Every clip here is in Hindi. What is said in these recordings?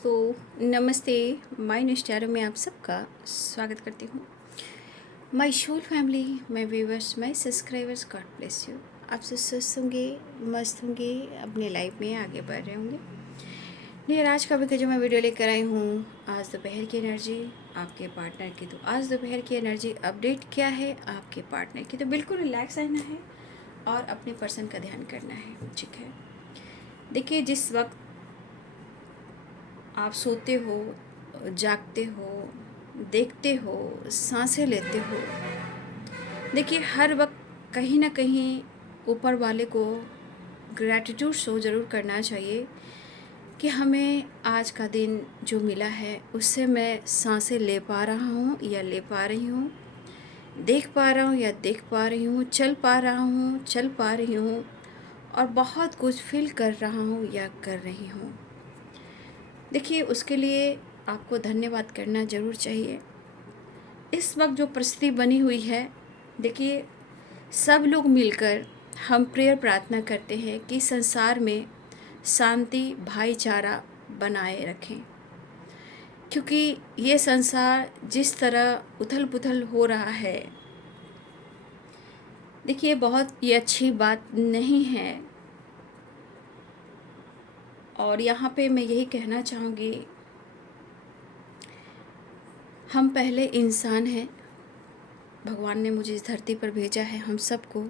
दोस्तों, नमस्ते। माय न्यूज़ चैनल में आप सबका स्वागत करती हूँ। My whole family, my viewers, my subscribers, God bless you. आप सब स्वस्थ होंगे, मस्त होंगे, अपने लाइफ में आगे बढ़ रहे होंगे। नहीं, आज का भी जो मैं वीडियो लेकर आई हूँ, आज दोपहर की एनर्जी आपके पार्टनर की। तो आज दोपहर की एनर्जी अपडेट क्या है आपके पार्टनर की, तो बिल्कुल रिलैक्स रहना है और अपने पर्सन का ध्यान करना है। ठीक है, देखिए, जिस वक्त आप सोते हो, जागते हो, देखते हो, सांसें लेते हो, देखिए हर वक्त कहीं ना कहीं ऊपर वाले को ग्रैटिट्यूड शो ज़रूर करना चाहिए कि हमें आज का दिन जो मिला है उससे मैं सांसें ले पा रहा हूँ या ले पा रही हूँ, देख पा रहा हूँ या देख पा रही हूँ, चल पा रहा हूँ, चल पा रही हूँ, और बहुत कुछ फील कर रहा हूँ या कर रही हूँ। देखिए, उसके लिए आपको धन्यवाद करना ज़रूर चाहिए। इस वक्त जो परिस्थिति बनी हुई है, देखिए, सब लोग मिलकर हम प्रेयर प्रार्थना करते हैं कि संसार में शांति, भाईचारा बनाए रखें, क्योंकि ये संसार जिस तरह उथल पुथल हो रहा है, देखिए, बहुत ये अच्छी बात नहीं है। और यहाँ पे मैं यही कहना चाहूँगी, हम पहले इंसान हैं। भगवान ने मुझे इस धरती पर भेजा है हम सबको।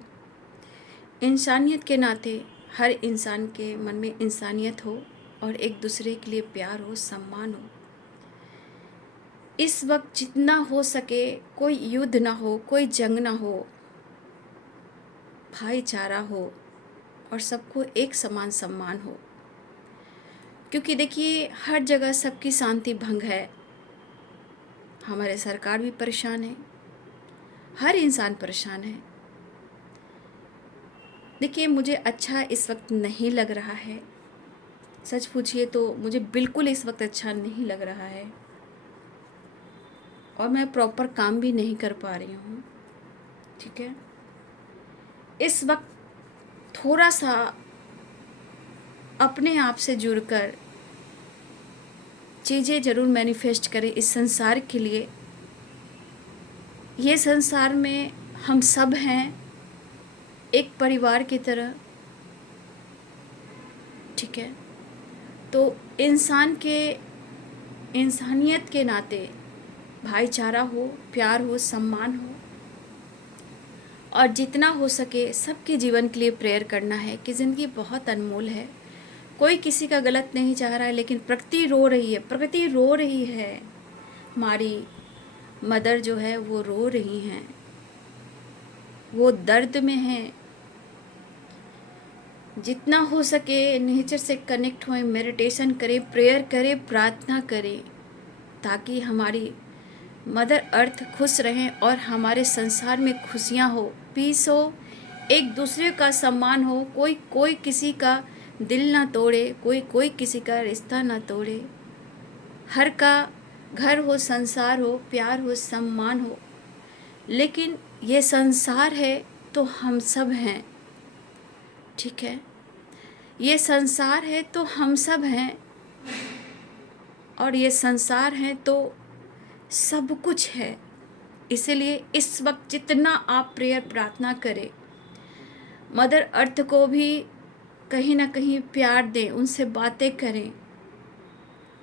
इंसानियत के नाते हर इंसान के मन में इंसानियत हो और एक दूसरे के लिए प्यार हो, सम्मान हो। इस वक्त जितना हो सके कोई युद्ध ना हो, कोई जंग ना हो, भाईचारा हो और सबको एक समान सम्मान हो। क्योंकि देखिए, हर जगह सबकी शांति भंग है। हमारे सरकार भी परेशान है, हर इंसान परेशान है। देखिए, मुझे अच्छा इस वक्त नहीं लग रहा है। सच पूछिए तो मुझे बिल्कुल इस वक्त अच्छा नहीं लग रहा है और मैं प्रॉपर काम भी नहीं कर पा रही हूँ। ठीक है, इस वक्त थोड़ा सा अपने आप से जुड़कर चीज़ें ज़रूर मैनिफेस्ट करें इस संसार के लिए। ये संसार में हम सब हैं एक परिवार की तरह। ठीक है, तो इंसानियत के नाते भाईचारा हो, प्यार हो, सम्मान हो, और जितना हो सके सबके जीवन के लिए प्रेयर करना है कि ज़िंदगी बहुत अनमोल है। कोई किसी का गलत नहीं चाह रहा है, लेकिन प्रकृति रो रही है, प्रकृति रो रही है। हमारी मदर जो है वो रो रही हैं, वो दर्द में हैं। जितना हो सके नेचर से कनेक्ट होएं, मेडिटेशन करें, प्रेयर करें, प्रार्थना करें, ताकि हमारी मदर अर्थ खुश रहें और हमारे संसार में खुशियाँ हो, पीस हो, एक दूसरे का सम्मान हो, कोई किसी का दिल ना तोड़े, कोई किसी का रिश्ता ना तोड़े, हर का घर हो, संसार हो, प्यार हो, सम्मान हो। लेकिन ये संसार है तो हम सब हैं। ठीक है, ये संसार है तो हम सब हैं, और ये संसार है तो सब कुछ है। इसलिए इस वक्त जितना आप प्रेयर प्रार्थना करें, मदर अर्थ को भी कहीं ना कहीं प्यार दें, उनसे बातें करें,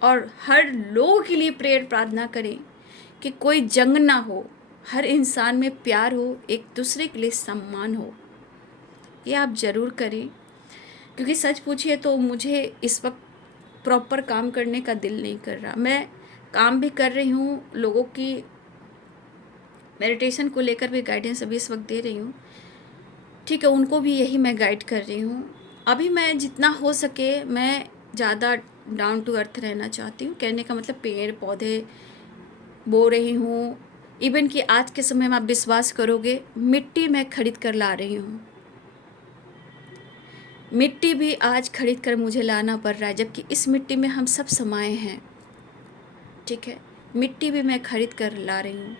और हर लोगों के लिए प्रेयर प्रार्थना करें कि कोई जंग ना हो, हर इंसान में प्यार हो, एक दूसरे के लिए सम्मान हो। ये आप ज़रूर करें, क्योंकि सच पूछिए तो मुझे इस वक्त प्रॉपर काम करने का दिल नहीं कर रहा। मैं काम भी कर रही हूँ, लोगों की मेडिटेशन को लेकर भी गाइडेंस अभी इस वक्त दे रही हूँ। ठीक है, उनको भी यही मैं गाइड कर रही हूँ। अभी मैं जितना हो सके मैं ज़्यादा डाउन टू अर्थ रहना चाहती हूँ। कहने का मतलब पेड़ पौधे बो रही हूँ। इवन कि आज के समय में आप विश्वास करोगे, मिट्टी मैं खरीद कर ला रही हूँ। मिट्टी भी आज खरीद कर मुझे लाना पड़ रहा है, जबकि इस मिट्टी में हम सब समाये हैं। ठीक है, मिट्टी भी मैं खरीद कर ला रही हूँ।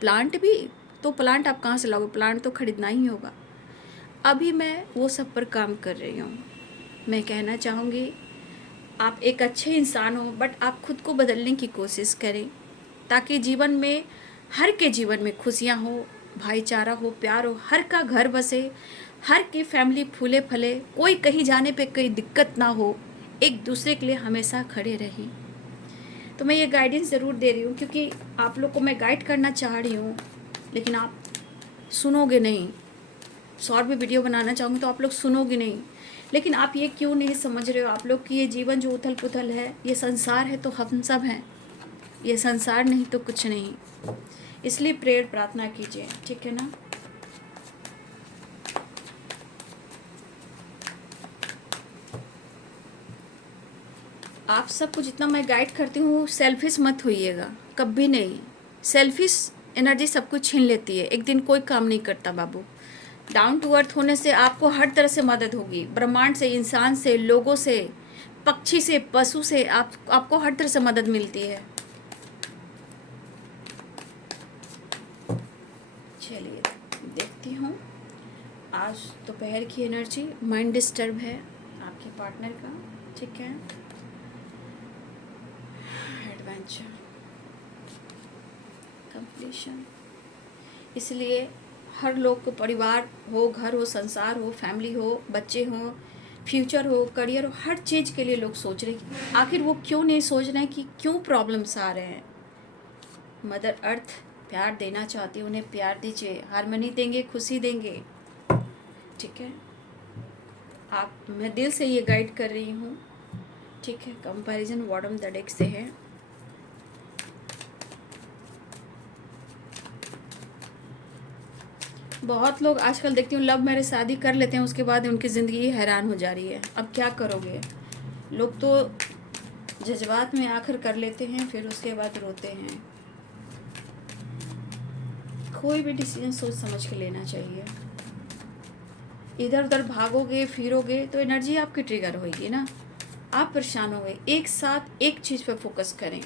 प्लांट भी, तो प्लांट आप कहाँ से लाओगे, प्लांट तो खरीदना ही होगा। अभी मैं वो सब पर काम कर रही हूँ। मैं कहना चाहूँगी, आप एक अच्छे इंसान हो, बट आप खुद को बदलने की कोशिश करें, ताकि जीवन में, हर के जीवन में खुशियाँ हो, भाईचारा हो, प्यार हो, हर का घर बसे, हर की फैमिली फूले फले, कोई कहीं जाने पे कोई दिक्कत ना हो, एक दूसरे के लिए हमेशा खड़े रहें। तो मैं ये गाइडेंस ज़रूर दे रही हूँ, क्योंकि आप लोग को मैं गाइड करना चाह रही हूँ, लेकिन आप सुनोगे नहीं। शॉर्ट में वीडियो बनाना चाहूँगी तो आप लोग सुनोगे नहीं, लेकिन आप ये क्यों नहीं समझ रहे हो आप लोग कि ये जीवन जो उथल पुथल है, ये संसार है तो हम सब हैं, ये संसार नहीं तो कुछ नहीं। इसलिए प्रेयर प्रार्थना कीजिए, ठीक है ना। आप सबको जितना मैं गाइड करती हूँ, सेल्फिश मत होइएगा, कभी नहीं। सेल्फिश एनर्जी सब कुछ छीन लेती है, एक दिन कोई काम नहीं करता बाबू। डाउन टू अर्थ होने से आपको हर तरह से मदद होगी, ब्रह्मांड से, इंसान से, लोगों से, पक्षी से, पशु से, आपको हर तरह से मदद मिलती है। चलिए देखती हूँ। आज दोपहर की एनर्जी, माइंड डिस्टर्ब है आपके पार्टनर का, ठीक है। एडवेंचर, कंप्लीशन, इसलिए हर लोग को परिवार हो, घर हो, संसार हो, फैमिली हो, बच्चे हो, फ्यूचर हो, करियर हो, हर चीज़ के लिए लोग सोच रहे हैं। आखिर वो क्यों नहीं सोच रहे हैं कि क्यों प्रॉब्लम्स आ रहे हैं। मदर अर्थ प्यार देना चाहती है, उन्हें प्यार दीजिए, हार्मनी देंगे, खुशी देंगे, ठीक है। मैं दिल से ये गाइड कर रही हूँ, ठीक है। कंपैरिजन बॉटम द डेक से है। बहुत लोग आजकल देखती हूँ लव मैरिज शादी कर लेते हैं, उसके बाद उनकी ज़िंदगी हैरान हो जा रही है। अब क्या करोगे, लोग तो जज्बात में आकर कर लेते हैं, फिर उसके बाद रोते हैं। कोई भी डिसीजन सोच समझ के लेना चाहिए। इधर उधर भागोगे फिरोगे तो एनर्जी आपकी ट्रिगर होगी ना, आप परेशान होंगे। एक साथ एक चीज़ पर फोकस करें।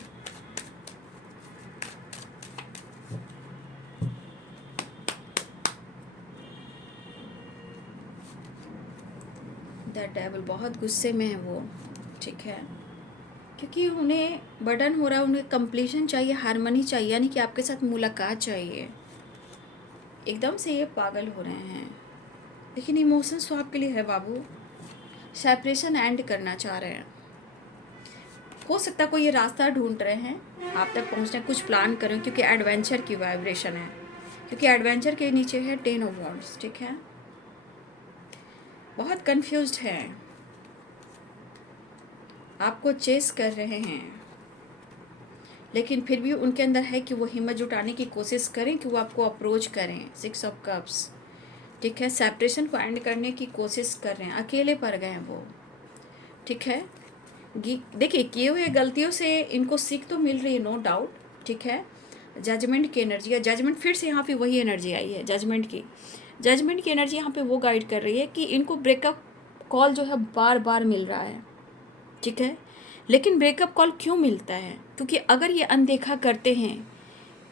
द डेविल बहुत गुस्से में है वो, ठीक है, क्योंकि उन्हें बर्डन हो रहा है, उन्हें कंप्लीशन चाहिए, हार्मनी चाहिए, यानी कि आपके साथ मुलाकात चाहिए। एकदम से ये पागल हो रहे हैं, लेकिन इमोशंस तो आपके लिए है बाबू। सेपरेशन एंड करना चाह रहे हैं। हो सकता है कोई ये रास्ता ढूंढ रहे हैं आप तक पहुंचने, कुछ प्लान करें, क्योंकि एडवेंचर की वाइब्रेशन है, क्योंकि एडवेंचर के नीचे है 10 ऑफ वॉन्ड्स, ठीक है। बहुत कंफ्यूज्ड हैं, आपको चेस कर रहे हैं, लेकिन फिर भी उनके अंदर है कि वो हिम्मत जुटाने की कोशिश करें कि वो आपको अप्रोच करें। 6 ऑफ कप्स, ठीक है। सेपरेशन को एंड करने की कोशिश कर रहे हैं, अकेले पड़ गए हैं वो, ठीक है। देखिए किए हुए गलतियों से इनको सीख तो मिल रही है, नो डाउट, ठीक है। जजमेंट की एनर्जी है, जजमेंट फिर से यहाँ पे वही एनर्जी आई है, जजमेंट की एनर्जी यहाँ पे वो गाइड कर रही है कि इनको ब्रेकअप कॉल जो है बार बार मिल रहा है, ठीक है। लेकिन ब्रेकअप कॉल क्यों मिलता है, क्योंकि अगर ये अनदेखा करते हैं,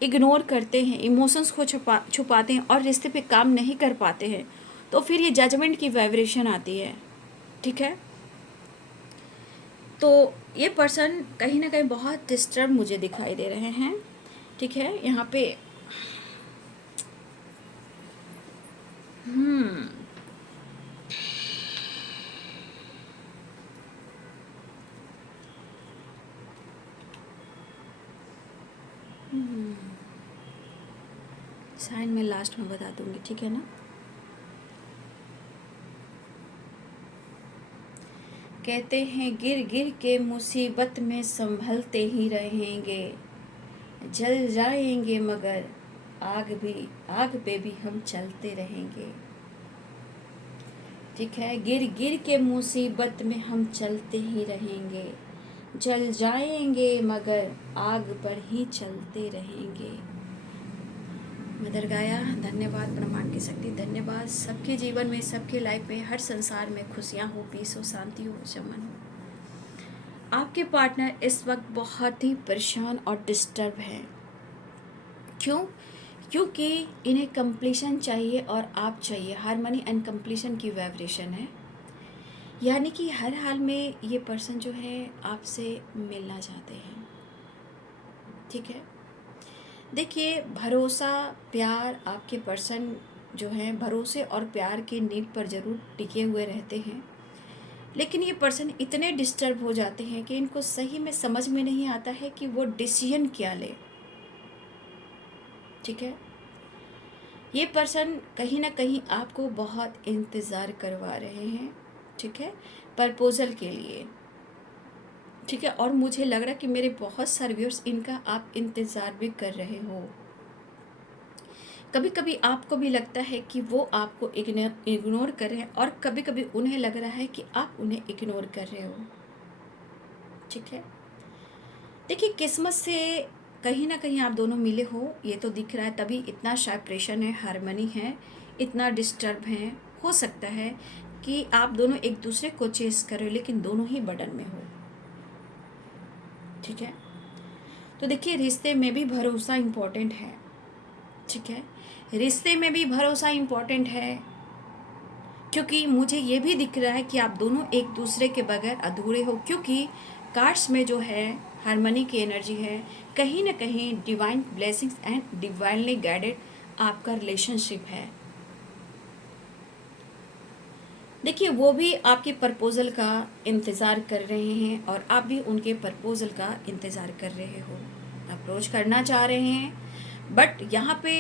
इग्नोर करते हैं, इमोशंस को छुपाते हैं और रिश्ते पे काम नहीं कर पाते हैं, तो फिर ये जजमेंट की वाइब्रेशन आती है, ठीक है। तो ये पर्सन कहीं ना कहीं बहुत डिस्टर्ब मुझे दिखाई दे रहे हैं, ठीक है। यहाँ पे साइन में लास्ट में बता दूंगी, ठीक है ना। कहते हैं गिर गिर के मुसीबत में संभलते ही रहेंगे, जल जाएंगे मगर आग पे भी हम चलते रहेंगे, ठीक है। गिर गिर के मुसीबत में हम चलते ही रहेंगे, जल जाएंगे मगर आग पर ही चलते रहेंगे। मदर गाया धन्यवाद, ब्रह्मांड की शक्ति धन्यवाद। सबके जीवन में, सबके लाइफ में, हर संसार में खुशियाँ हो, पीस हो, शांति हो, चमन हो। आपके पार्टनर इस वक्त बहुत ही परेशान और डिस्टर्ब हैं। क्यों? क्योंकि इन्हें कंप्लीशन चाहिए और आप चाहिए, हार्मनी एंड कंप्लीशन की वाइब्रेशन है। यानी कि हर हाल में ये पर्सन जो है आपसे मिलना चाहते हैं, ठीक है। देखिए, भरोसा, प्यार, आपके पर्सन जो हैं भरोसे और प्यार की नींव पर ज़रूर टिके हुए रहते हैं, लेकिन ये पर्सन इतने डिस्टर्ब हो जाते हैं कि इनको सही में समझ में नहीं आता है कि वो डिसीजन क्या ले, ठीक है। ये पर्सन कहीं ना कहीं आपको बहुत इंतज़ार करवा रहे हैं, ठीक है, प्रपोज़ल के लिए, ठीक है। और मुझे लग रहा है कि मेरे बहुत सारे व्यूअर्स इनका आप इंतज़ार भी कर रहे हो। कभी कभी आपको भी लगता है कि वो आपको इग्नोर कर रहे हैं, और कभी कभी उन्हें लग रहा है कि आप उन्हें इग्नोर कर रहे हो, ठीक है। देखिए, किस्मत से कहीं ना कहीं आप दोनों मिले हो, ये तो दिख रहा है, तभी इतना सेपरेशन है, हार्मनी है, इतना डिस्टर्ब है। हो सकता है कि आप दोनों एक दूसरे को चेस कर रहे हो, लेकिन दोनों ही बर्डन में हो, ठीक है। तो देखिए, रिश्ते में भी भरोसा इम्पोर्टेंट है, ठीक है। रिश्ते में भी भरोसा इम्पोर्टेंट है, क्योंकि मुझे ये भी दिख रहा है कि आप दोनों एक दूसरे के बगैर अधूरे हो, क्योंकि कार्ड्स में जो है हार्मनी की एनर्जी है, कहीं ना कहीं divine blessings and divinely guided आपका रिलेशनशिप है। देखिए, वो भी आपके प्रपोज़ल का इंतज़ार कर रहे हैं, और आप भी उनके प्रपोज़ल का इंतज़ार कर रहे हो, अप्रोच करना चाह रहे हैं, बट यहाँ पे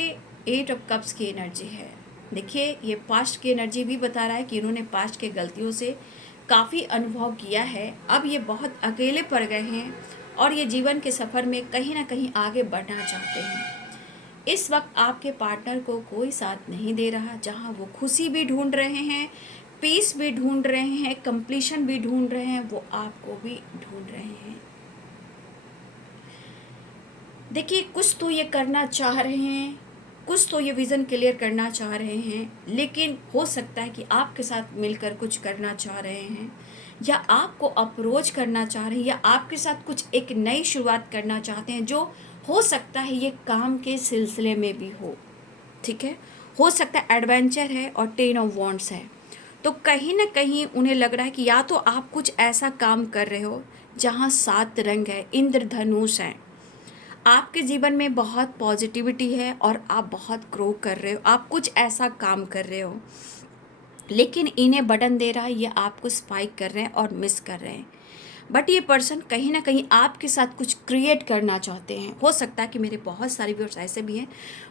8 ऑफ कप्स की एनर्जी है। देखिए, ये पास्ट की एनर्जी भी बता रहा है कि इन्होंने पास्ट के गलतियों से काफ़ी अनुभव किया है, अब ये बहुत अकेले पड़ गए हैं, और ये जीवन के सफ़र में कहीं ना कहीं आगे बढ़ना चाहते हैं। इस वक्त आपके पार्टनर को कोई साथ नहीं दे रहा, जहां वो खुशी भी ढूंढ रहे हैं, पीस भी ढूंढ रहे हैं, कंप्लीशन भी ढूंढ रहे हैं, वो आपको भी ढूंढ रहे हैं। देखिए, कुछ तो ये करना चाह रहे हैं, कुछ तो ये विज़न क्लियर करना चाह रहे हैं, लेकिन हो सकता है कि आपके साथ मिलकर कुछ करना चाह रहे हैं, या आपको अप्रोच करना चाह रहे हैं, या आपके साथ कुछ एक नई शुरुआत करना चाहते हैं, जो हो सकता है ये काम के सिलसिले में भी हो, ठीक है। हो सकता है एडवेंचर है और 10 ऑफ वॉन्ड्स है। तो कहीं ना कहीं उन्हें लग रहा है कि या तो आप कुछ ऐसा काम कर रहे हो जहाँ 7 रंग है, इंद्रधनुष है, आपके जीवन में बहुत पॉजिटिविटी है, और आप बहुत ग्रो कर रहे हो, आप कुछ ऐसा काम कर रहे हो, लेकिन इन्हें बटन दे रहा है, ये आपको स्पाइक कर रहे हैं और मिस कर रहे हैं। बट ये पर्सन कहीं ना कहीं आपके साथ कुछ क्रिएट करना चाहते हैं। हो सकता है कि मेरे बहुत सारे व्यूअर्स ऐसे भी हैं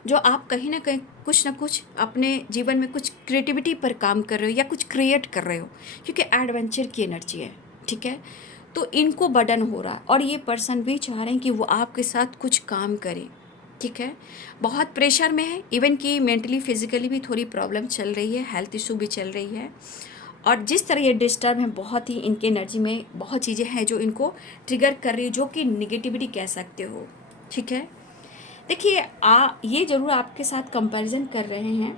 जो आप कहीं ना कुछ अपने जीवन में कुछ क्रिएटिविटी पर काम कर रहे हो, या कुछ क्रिएट कर रहे हो, क्योंकि एडवेंचर की एनर्जी है, ठीक है। तो इनको बर्डन हो रहा है, और ये पर्सन भी चाह रहे हैं कि वो आपके साथ कुछ काम करें, ठीक है। बहुत प्रेशर में है, इवन कि मेंटली फिजिकली भी थोड़ी प्रॉब्लम चल रही है, हेल्थ इशू भी चल रही है, और जिस तरह ये डिस्टर्ब हैं, बहुत ही इनके एनर्जी में बहुत चीज़ें हैं जो इनको ट्रिगर कर रही है, जो कि निगेटिविटी कह सकते हो, ठीक है। देखिए, ये ज़रूर आपके साथ कंपैरिजन कर रहे हैं,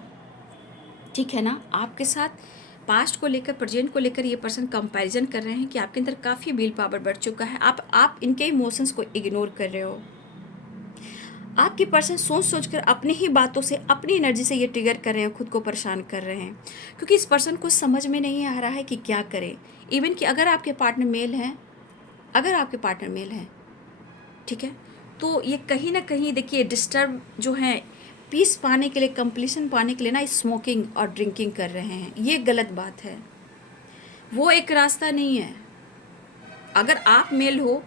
ठीक है ना। आपके साथ पास्ट को लेकर, प्रेजेंट को लेकर ये पर्सन कंपैरिजन कर रहे हैं कि आपके अंदर काफ़ी विल पावर बढ़ चुका है, आप इनके इमोशंस को इग्नोर कर रहे हो। आपके पर्सन सोच सोच कर अपनी ही बातों से, अपनी एनर्जी से ये ट्रिगर कर रहे हैं, खुद को परेशान कर रहे हैं, क्योंकि इस पर्सन को समझ में नहीं आ रहा है कि क्या करें। इवन कि अगर आपके पार्टनर मेल हैं, अगर आपके पार्टनर मेल हैं, ठीक है, तो ये कहीं ना कहीं देखिए डिस्टर्ब जो है, पीस पाने के लिए, कंप्लीशन पाने के लिए ना स्मोकिंग और ड्रिंकिंग कर रहे हैं। ये गलत बात है, वो एक रास्ता नहीं है। अगर आप मेल हो,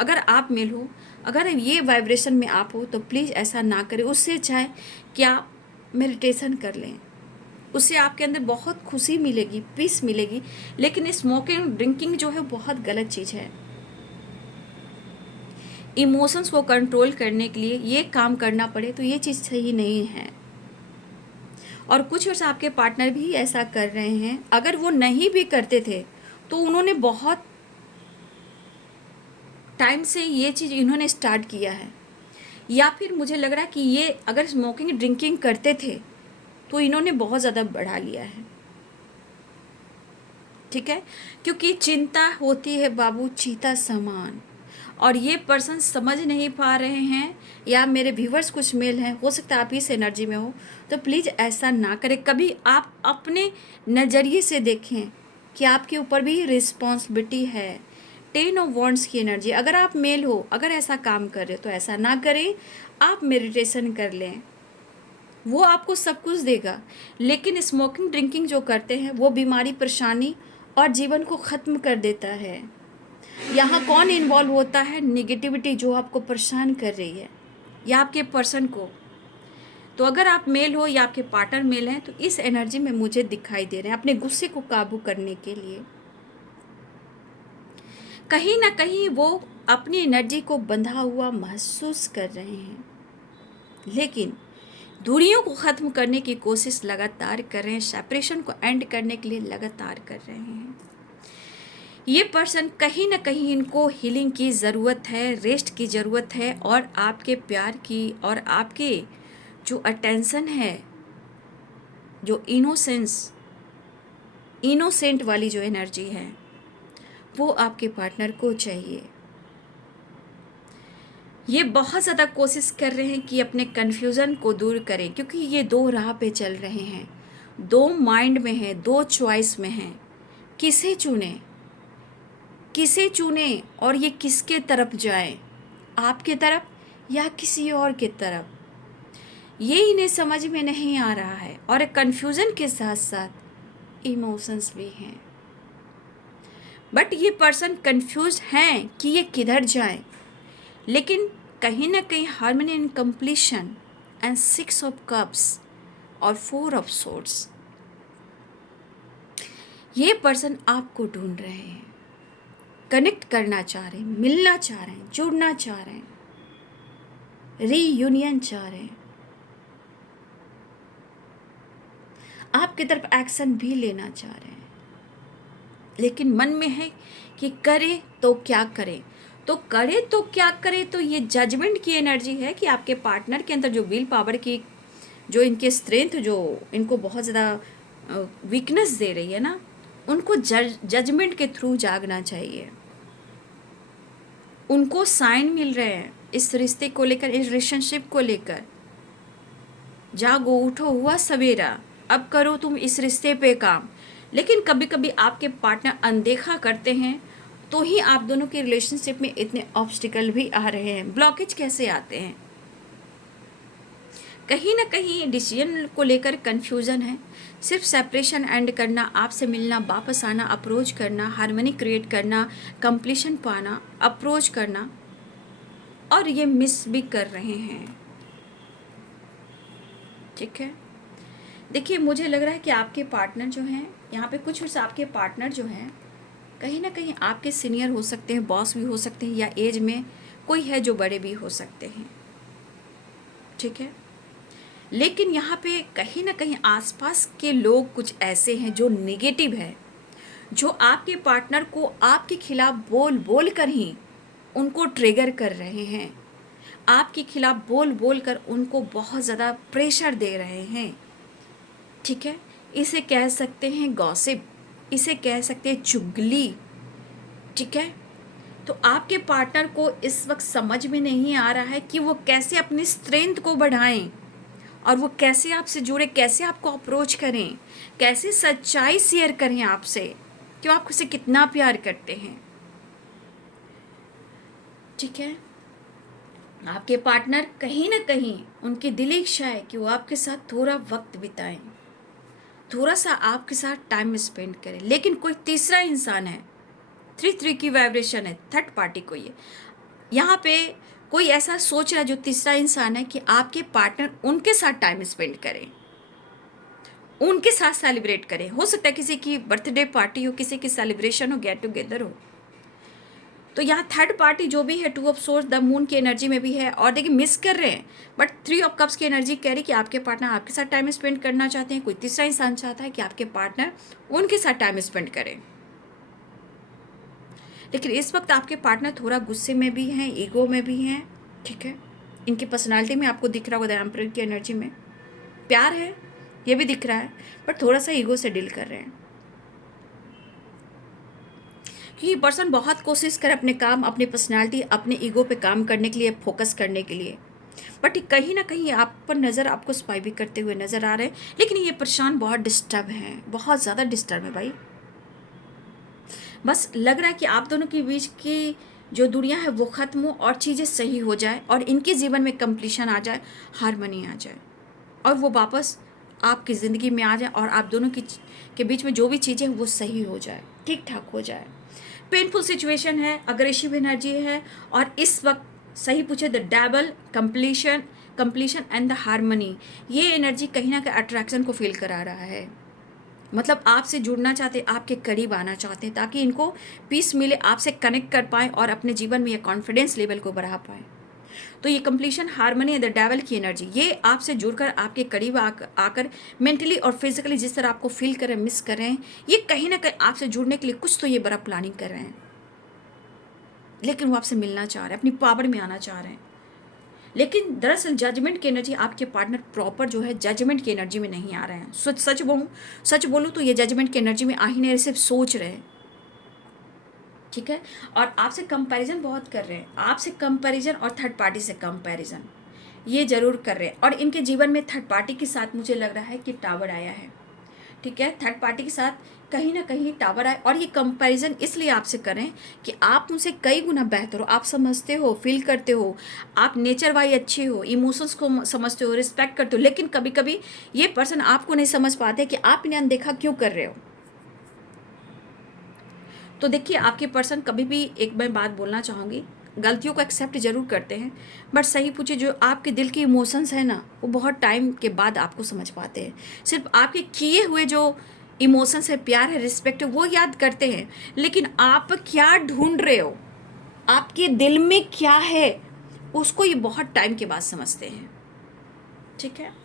अगर आप मेल हो, अगर ये वाइब्रेशन में आप हो, तो प्लीज़ ऐसा ना करें। उससे अच्छा है कि आप मेडिटेशन कर लें, उससे आपके अंदर बहुत खुशी मिलेगी, पीस मिलेगी। लेकिन स्मोकिंग ड्रिंकिंग जो है बहुत गलत चीज़ है। इमोशंस को कंट्रोल करने के लिए ये काम करना पड़े तो ये चीज़ सही नहीं है। और कुछ वर्ष आपके पार्टनर भी ऐसा कर रहे हैं। अगर वो नहीं भी करते थे तो उन्होंने बहुत टाइम से ये चीज़ इन्होंने स्टार्ट किया है, या फिर मुझे लग रहा है कि ये अगर स्मोकिंग ड्रिंकिंग करते थे तो इन्होंने बहुत ज़्यादा बढ़ा लिया है, ठीक है। क्योंकि चिंता होती है बाबू चीता समान, और ये पर्सन समझ नहीं पा रहे हैं, या मेरे व्यूवर्स कुछ मेल हैं, हो सकता है आप इस एनर्जी में हो, तो प्लीज़ ऐसा ना करें। कभी आप अपने नज़रिए से देखें कि आपके ऊपर भी रिस्पॉन्सिबिलिटी है। 10 ऑफ वॉन्ड्स की एनर्जी, अगर आप मेल हो, अगर ऐसा काम कर रहे हो तो ऐसा ना करें, आप मेडिटेशन कर लें, वो आपको सब कुछ देगा। लेकिन स्मोकिंग ड्रिंकिंग जो करते हैं वो बीमारी, परेशानी और जीवन को ख़त्म कर देता है। यहाँ कौन इन्वॉल्व होता है? निगेटिविटी जो आपको परेशान कर रही है या आपके पर्सन को। तो अगर आप मेल हो या आपके पार्टनर मेल हैं तो इस एनर्जी में मुझे दिखाई दे रहे हैं अपने गुस्से को काबू करने के लिए। कहीं ना कहीं वो अपनी एनर्जी को बंधा हुआ महसूस कर रहे हैं, लेकिन दूरियों को ख़त्म करने की कोशिश लगातार कर रहे हैं, सेपरेशन को एंड करने के लिए लगातार कर रहे हैं। ये पर्सन कहीं ना कहीं इनको हीलिंग की ज़रूरत है, रेस्ट की ज़रूरत है, और आपके प्यार की और आपके जो अटेंशन है, जो इनोसेंट वाली जो एनर्जी है, वो आपके पार्टनर को चाहिए। ये बहुत ज़्यादा कोशिश कर रहे हैं कि अपने कन्फ्यूज़न को दूर करें, क्योंकि ये दो राह पे चल रहे हैं, दो माइंड में हैं, दो चॉइस में हैं। किसे चुने और ये किसके तरफ जाएं, आपके तरफ या किसी और के तरफ, ये इन्हें समझ में नहीं आ रहा है। और कन्फ्यूज़न के साथ साथ इमोशंस भी हैं। बट ये पर्सन कंफ्यूज हैं कि ये किधर जाएं, लेकिन कहीं ना कहीं harmony and completion and 6 of cups और 4 ऑफ सोर्ड्स, ये पर्सन आपको ढूंढ रहे हैं, कनेक्ट करना चाह रहे हैं, मिलना चाह रहे हैं, जुड़ना चाह रहे हैं, रीयूनियन चाह रहे हैं, आपकी तरफ एक्शन भी लेना चाह रहे हैं। लेकिन मन में है कि करे तो क्या करें, तो ये जजमेंट की एनर्जी है कि आपके पार्टनर के अंदर जो विल पावर की, जो इनके स्ट्रेंथ, जो इनको बहुत ज़्यादा वीकनेस दे रही है ना, उनको जजमेंट के थ्रू जागना चाहिए। उनको साइन मिल रहे हैं इस रिश्ते को लेकर, इस रिलेशनशिप को लेकर। जागो, उठो, हुआ सवेरा, अब करो तुम इस रिश्ते पे काम। लेकिन कभी कभी आपके पार्टनर अनदेखा करते हैं, तो ही आप दोनों के रिलेशनशिप में इतने ऑब्स्टिकल भी आ रहे हैं। ब्लॉकेज कैसे आते हैं? कहीं ना कहीं डिसीजन को लेकर कंफ्यूजन है। सिर्फ सेपरेशन एंड करना, आपसे मिलना, वापस आना, अप्रोच करना, हार्मनी क्रिएट करना, कंप्लीशन पाना, अप्रोच करना, और ये मिस भी कर रहे हैं। ठीक है, देखिए मुझे लग रहा है कि आपके पार्टनर जो हैं, यहाँ पे कुछ आपके पार्टनर जो हैं कहीं ना कहीं आपके सीनियर हो सकते हैं, बॉस भी हो सकते हैं, या एज में कोई है जो बड़े भी हो सकते हैं। ठीक है, लेकिन यहाँ पे कहीं ना कहीं आसपास के लोग कुछ ऐसे हैं जो नेगेटिव है, जो आपके पार्टनर को आपके खिलाफ बोल बोल कर ही उनको ट्रिगर कर रहे हैं, आपके खिलाफ बोल बोल कर उनको बहुत ज़्यादा प्रेशर दे रहे हैं। ठीक है, इसे कह सकते हैं गॉसिप, इसे कह सकते हैं चुगली। ठीक है, तो आपके पार्टनर को इस वक्त समझ में नहीं आ रहा है कि वो कैसे अपनी स्ट्रेंथ को बढ़ाएं, और वो कैसे आपसे जुड़े, कैसे आपको अप्रोच करें, कैसे सच्चाई शेयर करें आपसे कि वो आपको से कितना प्यार करते हैं। ठीक है, आपके पार्टनर कहीं ना कहीं उनकी दिली इच्छा है कि वो आपके साथ थोड़ा वक्त बिताएं, थोड़ा सा आपके साथ टाइम स्पेंड करें। लेकिन कोई तीसरा इंसान है, 3 की वाइब्रेशन है, थर्ड पार्टी को, ये यहाँ पे कोई ऐसा सोच रहा है, जो तीसरा इंसान है, कि आपके पार्टनर उनके साथ टाइम स्पेंड करें, उनके साथ सेलिब्रेट करें। हो सकता है किसी की बर्थडे पार्टी हो, किसी की सेलिब्रेशन हो, गेट टुगेदर हो। तो यहाँ थर्ड पार्टी जो भी है, 2 ऑफ सोर्स, द मून की एनर्जी में भी है, और देखिए मिस कर रहे हैं। बट 3 ऑफ कप्स की एनर्जी कह रही कि आपके पार्टनर आपके साथ टाइम स्पेंड करना चाहते हैं। कोई तीसरा इंसान चाहता है कि आपके पार्टनर उनके साथ टाइम स्पेंड करें। लेकिन इस वक्त आपके पार्टनर थोड़ा गुस्से में भी हैं, ईगो में भी हैं। ठीक है, इनकी पर्सनालिटी में आपको दिख रहा होगा, द एम्परर की एनर्जी में प्यार है, ये भी दिख रहा है, बट थोड़ा सा ईगो से डील कर रहे हैं। कि पर्सन बहुत कोशिश करे अपने काम, अपनी पर्सनालिटी, अपने ईगो पे काम करने के लिए, फोकस करने के लिए, बट कहीं ना कहीं आप पर नज़र, आपको स्पाई भी करते हुए नज़र आ रहे हैं। लेकिन ये परेशान, बहुत डिस्टर्ब हैं, बहुत ज़्यादा डिस्टर्ब है भाई। बस लग रहा है कि आप दोनों के बीच की जो दूरियां है वो ख़त्म हो और चीज़ें सही हो जाए और इनके जीवन में कंप्लीशन आ जाए, हारमनी आ जाए और वो वापस आपकी ज़िंदगी में आ जाए और आप दोनों के बीच में जो भी चीज़ें वो सही हो जाए, ठीक ठाक हो जाए। पेनफुल सिचुएशन है, अग्रेसिव एनर्जी है और इस वक्त सही पूछे the devil, completion and the harmony, ये एनर्जी कहीं ना कहीं अट्रैक्शन को फील करा रहा है। मतलब आपसे जुड़ना चाहते, आपके करीब आना चाहते हैं ताकि इनको पीस मिले, आपसे कनेक्ट कर पाएँ और अपने जीवन में ये कॉन्फिडेंस लेवल को बढ़ा पाएँ। तो ये completion, harmony and the devil की एनर्जी, ये आपसे जुड़कर आपके करीब आकर मेंटली और फिजिकली जिस तरह आपको फील कर रहे हैं, मिस कर रहे हैं, ये कहीं ना कहीं आपसे जुड़ने के लिए कुछ तो ये बड़ा प्लानिंग कर रहे हैं, लेकिन वो आपसे मिलना चाह रहे हैं, अपनी पावर में आना चाह रहे हैं। लेकिन दरअसल जजमेंट की एनर्जी, आपके पार्टनर प्रॉपर जो है जजमेंट की एनर्जी में नहीं आ रहे हैं। सच बोलूँ तो ये जजमेंट की एनर्जी में आ ही नहीं रहे, सिर्फ सोच रहे हैं, ठीक है। और आपसे कंपैरिजन बहुत कर रहे हैं, आपसे कंपैरिजन और थर्ड पार्टी से कंपैरिजन ये ज़रूर कर रहे हैं। और इनके जीवन में थर्ड पार्टी के साथ मुझे लग रहा है कि टावर आया है, ठीक है। थर्ड पार्टी के साथ कहीं ना कहीं टावर आए और ये कंपैरिजन इसलिए आपसे करें कि आप उनसे कई गुना बेहतर हो, आप समझते हो, फील करते हो, आप नेचर वाइज अच्छे हो, इमोशंस को समझते हो, रिस्पेक्ट करते हो, लेकिन कभी कभी ये पर्सन आपको नहीं समझ पाते कि आप इन्हें अनदेखा क्यों कर रहे हो। तो देखिए, आपके पर्सन कभी भी, एक मैं बात बोलना चाहूँगी, गलतियों को एक्सेप्ट जरूर करते हैं, बट सही पूछे जो आपके दिल के इमोशंस है ना, वो बहुत टाइम के बाद आपको समझ पाते हैं। सिर्फ आपके किए हुए जो इमोशंस है, प्यार है, रिस्पेक्ट है, वो याद करते हैं, लेकिन आप क्या ढूंढ रहे हो, आपके दिल में क्या है, उसको ये बहुत टाइम के बाद समझते हैं, ठीक है।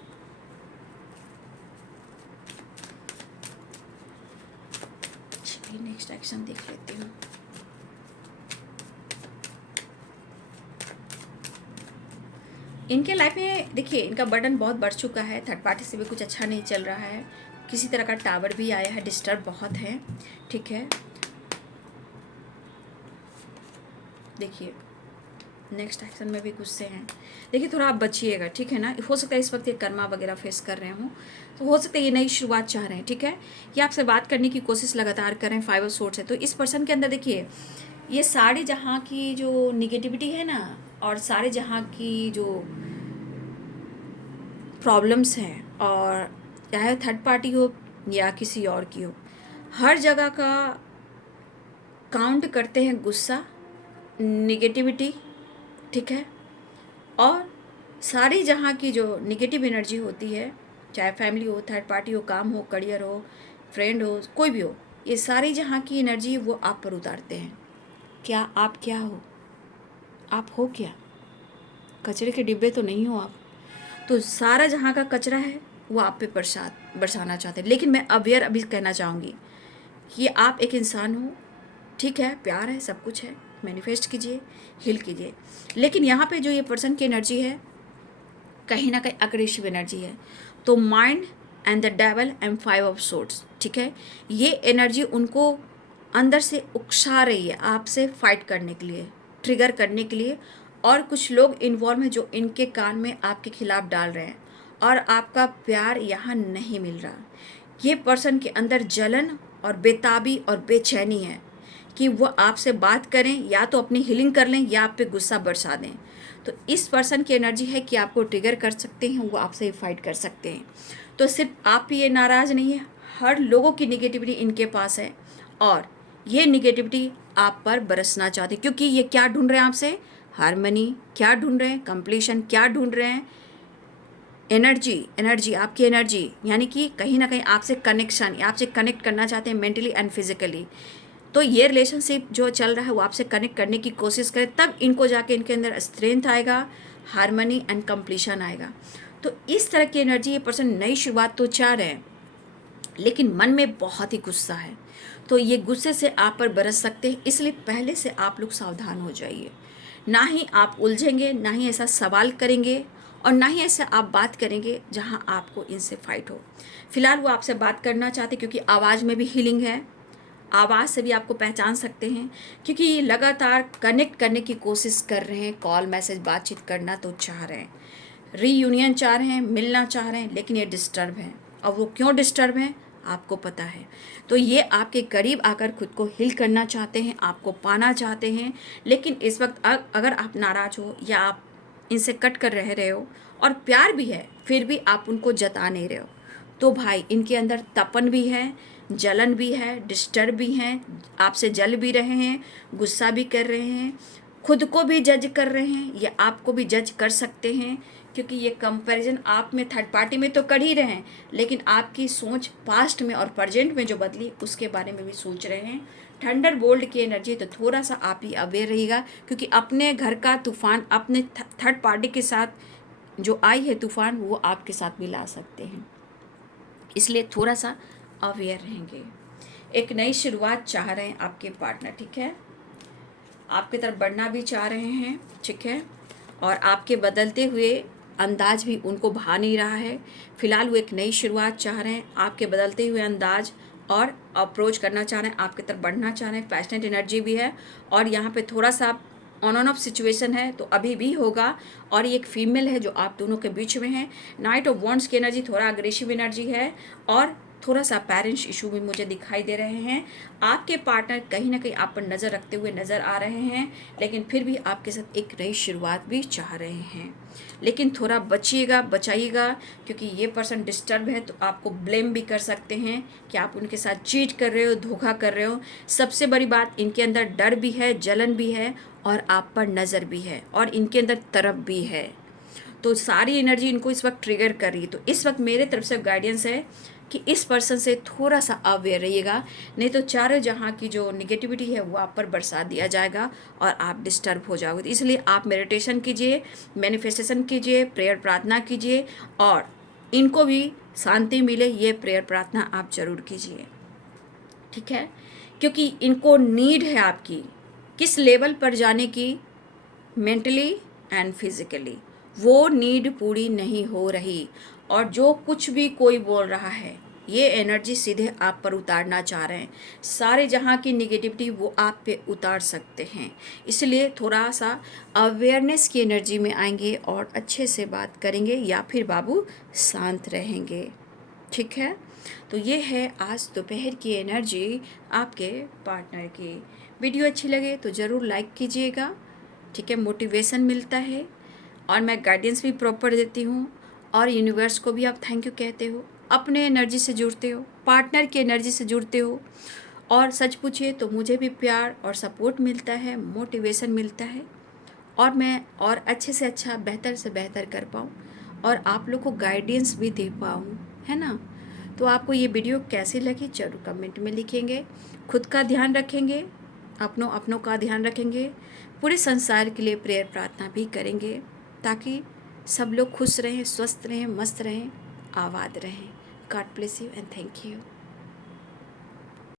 नेक्स्ट एक्शन देख लेती हूँ। इनके लाइफ में देखिए, इनका बर्डन बहुत बढ़ चुका है, थर्ड पार्टी से भी कुछ अच्छा नहीं चल रहा है, किसी तरह का टावर भी आया है, डिस्टर्ब बहुत है, ठीक है। देखिए नेक्स्ट एक्शन में भी गुस्से हैं। देखिए थोड़ा आप बचिएगा, ठीक है ना। हो सकता है इस वक्त ये कर्मा वगैरह फेस कर रहे हों, तो हो सकता है ये नई शुरुआत चाह रहे हैं, ठीक है। ये आपसे बात करने की कोशिश लगातार कर रहे हैं, 5 ऑफ सोर्ड्स है। तो इस पर्सन के अंदर देखिए, ये सारे जहाँ की जो निगेटिविटी है ना, और सारे जहाँ की जो प्रॉब्लम्स हैं, और चाहे थर्ड पार्टी हो या किसी और की हो, हर जगह का काउंट करते हैं गुस्सा, निगेटिविटी, ठीक है। और सारी जहाँ की जो निगेटिव एनर्जी होती है, चाहे फैमिली हो, थर्ड पार्टी हो, काम हो, करियर हो, फ्रेंड हो, कोई भी हो, ये सारी जहाँ की एनर्जी वो आप पर उतारते हैं। आप क्या हो? आप हो क्या? कचरे के डिब्बे तो नहीं हो आप। तो सारा जहाँ का कचरा है वो आप पे बरसाना चाहते हैं। लेकिन मैं अवेयर अभी कहना चाहूँगी कि आप एक इंसान हो, ठीक है, प्यार है, सब कुछ है, मैनिफेस्ट कीजिए, हील कीजिए। लेकिन यहाँ पे जो ये पर्सन की एनर्जी है, कहीं ना कहीं अग्रेसिव एनर्जी है। तो mind and the devil and 5 of swords, ठीक है, ये एनर्जी उनको अंदर से उकसा रही है आपसे फाइट करने के लिए, ट्रिगर करने के लिए। और कुछ लोग इन्वॉल्व हैं जो इनके कान में आपके खिलाफ डाल रहे हैं और आपका प्यार यहाँ नहीं मिल रहा। ये पर्सन के अंदर जलन और बेताबी और बेचैनी है कि वो आपसे बात करें, या तो अपनी हीलिंग कर लें या आप पे गुस्सा बरसा दें। तो इस पर्सन की एनर्जी है कि आपको ट्रिगर कर सकते हैं, वो आपसे फाइट कर सकते हैं। तो सिर्फ आप ही ये नाराज़ नहीं है, हर लोगों की निगेटिविटी इनके पास है और ये निगेटिविटी आप पर बरसना चाहते हैं, क्योंकि ये क्या ढूंढ रहे हैं आपसे? हारमनी क्या ढूंढ रहे हैं? कंप्लीशन क्या ढूंढ रहे हैं? एनर्जी, आपकी एनर्जी, यानी कि कहीं ना कहीं आपसे कनेक्शन, आपसे कनेक्ट करना चाहते हैं मेंटली एंड फिजिकली। तो ये रिलेशनशिप जो चल रहा है वो आपसे कनेक्ट करने की कोशिश करें, तब इनको जाके इनके अंदर स्ट्रेंथ आएगा, हारमनी एंड कंप्लीशन आएगा। तो इस तरह की एनर्जी, ये पर्सन नई शुरुआत तो चाह रहे हैं, लेकिन मन में बहुत ही गुस्सा है। तो ये गुस्से से आप पर बरस सकते हैं, इसलिए पहले से आप लोग सावधान हो जाइए। ना ही आप उलझेंगे, ना ही ऐसा सवाल करेंगे, और ना ही ऐसा आप बात करेंगे जहां आपको इनसे फाइट हो। फिलहाल वो आपसे बात करना चाहते, क्योंकि आवाज़ में भी हीलिंग है, आवाज़ से भी आपको पहचान सकते हैं, क्योंकि ये लगातार कनेक्ट करने की कोशिश कर रहे हैं, कॉल मैसेज बातचीत करना तो चाह रहे हैं, रीयूनियन चाह रहे हैं, मिलना चाह रहे हैं, लेकिन ये डिस्टर्ब हैं। और वो क्यों डिस्टर्ब हैं आपको पता है। तो ये आपके करीब आकर खुद को हील करना चाहते हैं, आपको पाना चाहते हैं, लेकिन इस वक्त अगर आप नाराज़ हो या आप इनसे कट कर रह रहे हो और प्यार भी है फिर भी आप उनको जता नहीं रहे हो, तो भाई इनके अंदर तपन भी है, जलन भी है, डिस्टर्ब भी हैं, आपसे जल भी रहे हैं, गुस्सा भी कर रहे हैं, खुद को भी जज कर रहे हैं या आपको भी जज कर सकते हैं, क्योंकि ये कंपैरिजन आप में थर्ड पार्टी में तो कर ही रहे हैं, लेकिन आपकी सोच पास्ट में और प्रेजेंट में जो बदली उसके बारे में भी सोच रहे हैं। थंडर बोल्ट की एनर्जी, तो थोड़ा सा आप ही अवेयर रहिएगा, क्योंकि अपने घर का तूफान अपने थर्ड पार्टी के साथ जो आई है तूफान, वो आपके साथ भी ला सकते हैं, इसलिए थोड़ा सा अवेयर रहेंगे। एक नई शुरुआत चाह रहे हैं आपके पार्टनर, ठीक है, आपकी तरफ बढ़ना भी चाह रहे हैं, ठीक है, और आपके बदलते हुए अंदाज भी उनको भा नहीं रहा है। फिलहाल वो एक नई शुरुआत चाह रहे हैं, आपके बदलते हुए अंदाज और अप्रोच करना चाह रहे हैं, आपकी तरफ बढ़ना चाह रहे हैं। पैशनेट एनर्जी भी है और यहाँ पे थोड़ा सा ऑन ऑन ऑफ सिचुएशन है, तो अभी भी होगा। और ये एक फीमेल है जो आप दोनों के बीच में है। नाइट ऑफ वॉन्ड्स की एनर्जी थोड़ा अग्रेसिव एनर्जी है और थोड़ा सा पेरेंट्स इशू भी मुझे दिखाई दे रहे हैं। आपके पार्टनर कहीं ना कहीं आप पर नज़र रखते हुए नज़र आ रहे हैं, लेकिन फिर भी आपके साथ एक नई शुरुआत भी चाह रहे हैं, लेकिन थोड़ा बचिएगा, बचाइएगा, क्योंकि ये पर्सन डिस्टर्ब है, तो आपको ब्लेम भी कर सकते हैं कि आप उनके साथ चीट कर रहे हो, धोखा कर रहे हो। सबसे बड़ी बात, इनके अंदर डर भी है, जलन भी है और आप पर नज़र भी है और इनके अंदर तरफ भी है, तो सारी एनर्जी इनको इस वक्त ट्रिगर कर रही है। तो इस वक्त मेरे तरफ से गाइडेंस है कि इस पर्सन से थोड़ा सा अवेयर रहिएगा, नहीं तो चारों जहाँ की जो निगेटिविटी है वो आप पर बरसा दिया जाएगा और आप डिस्टर्ब हो जाओगे। इसलिए आप मेडिटेशन कीजिए, मैनिफेस्टेशन कीजिए, प्रेयर प्रार्थना कीजिए और इनको भी शांति मिले, ये प्रेयर प्रार्थना आप जरूर कीजिए, ठीक है, क्योंकि इनको नीड है आपकी किस लेवल पर जाने की, मेंटली एंड फिजिकली वो नीड पूरी नहीं हो रही। और जो कुछ भी कोई बोल रहा है, ये एनर्जी सीधे आप पर उतारना चाह रहे हैं। सारे जहाँ की निगेटिविटी वो आप पे उतार सकते हैं, इसलिए थोड़ा सा अवेयरनेस की एनर्जी में आएंगे और अच्छे से बात करेंगे या फिर बाबू शांत रहेंगे, ठीक है। तो ये है आज दोपहर की एनर्जी आपके पार्टनर की। वीडियो अच्छी लगे तो ज़रूर लाइक कीजिएगा, ठीक है, मोटिवेशन मिलता है और मैं गाइडेंस भी प्रॉपर देती हूँ और यूनिवर्स को भी आप थैंक यू कहते हो, अपने एनर्जी से जुड़ते हो, पार्टनर की एनर्जी से जुड़ते हो, और सच पूछिए तो मुझे भी प्यार और सपोर्ट मिलता है, मोटिवेशन मिलता है और मैं और अच्छे से अच्छा, बेहतर से बेहतर कर पाऊँ और आप लोग को गाइडेंस भी दे पाऊँ, है ना। तो आपको ये वीडियो कैसी लगी ज़रूर कमेंट में लिखेंगे। खुद का ध्यान रखेंगे, अपनों का ध्यान रखेंगे, पूरे संसार के लिए प्रेयर प्रार्थना भी करेंगे ताकि सब लोग खुश रहें, स्वस्थ रहें, मस्त रहें, आबाद रहें। God bless you and thank you.